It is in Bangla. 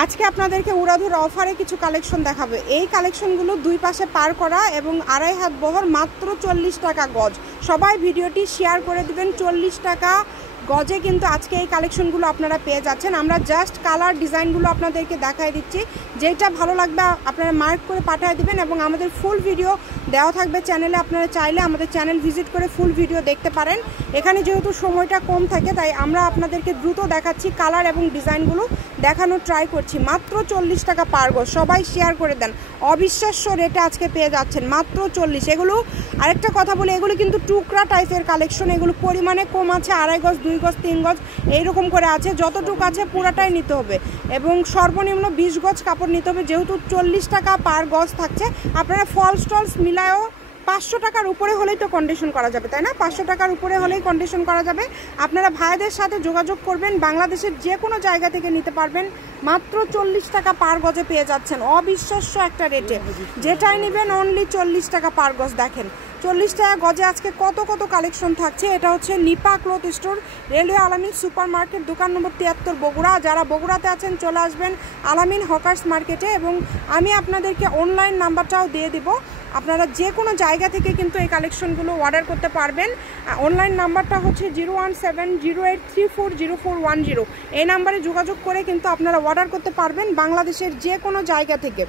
আজকে আপনাদেরকে উড়াধুরা অফারে কিছু কালেকশন দেখাবো। এই কালেকশনগুলো দুই পাশে পার করা এবং 2.5 হাত বহর, মাত্র 40 টাকা গজ। সবাই ভিডিওটি শেয়ার করে দিবেন। 40 টাকা গজে কিন্তু আজকে এই কালেকশনগুলো আপনারা পেয়ে যাচ্ছেন। আমরা জাস্ট কালার ডিজাইনগুলো আপনাদেরকে দেখাই দিচ্ছি, যেটা ভালো লাগবে আপনারা মার্ক করে পাঠিয়ে দিবেন এবং আমাদের ফুল ভিডিও দেওয়া থাকবে চ্যানেলে। আপনারা চাইলে আমাদের চ্যানেল ভিজিট করে ফুল ভিডিও দেখতে পারেন। এখানে যেহেতু সময়টা কম থাকে তাই আমরা আপনাদেরকে দ্রুত দেখাচ্ছি, কালার এবং ডিজাইনগুলো দেখানোর ট্রাই করছি। মাত্র 40 টাকা পার গজ। সবাই শেয়ার করে দেন। অবিশ্বাস্য রেটে আজকে পেয়ে যাচ্ছেন মাত্র 40। এগুলো আরেকটা কথা বলে, এগুলো কিন্তু টুকরা টাইপের কালেকশন। এগুলো পরিমাণে কম আছে, 2.5 গজ, 2 গজ, 3 গজ এইরকম করে আছে। যতটুকু আছে পুরাটাই নিতে হবে এবং সর্বনিম্ন 20 গজ কাপড় নিতে হবে। যেহেতু 40 টাকা পার গজ থাকছে, আপনারা ফলস টলস মিলায়ও 500 টাকার উপরে হলেই তো কন্ডিশন করা যাবে, তাই না? 500 টাকার উপরে হলেই কন্ডিশন করা যাবে। আপনারা ভাইদের সাথে যোগাযোগ করবেন, বাংলাদেশের যে কোনো জায়গা থেকে নিতে পারবেন। মাত্র 40 টাকা পার গজে পেয়ে যাচ্ছেন অবিশ্বাস্য একটা রেটে। যেটাই নেবেন অনলি 40 টাকা পার গজ। দেখেন 40 টাকা গজে আজকে কত কত কালেকশন থাকছে। এটা হচ্ছে নিপা ক্লথ স্টোর, রেলওয়ে আলামিন সুপার মার্কেট, দোকান নম্বর 73, বগুড়া। যারা বগুড়াতে আছেন চলে আসবেন আলামিন হকার্স মার্কেটে এবং আমি আপনাদেরকে অনলাইন নাম্বারটাও দিয়ে দিব। আপনারা যে কোনো জায়গা থেকে কিন্তু এই কালেকশনগুলো অর্ডার করতে পারবেন। অনলাইন নাম্বারটা হচ্ছে 01708340410। এই নাম্বারে যোগাযোগ করে কিন্তু আপনারা অর্ডার করতে পারবেন বাংলাদেশের যে কোনো জায়গা থেকে।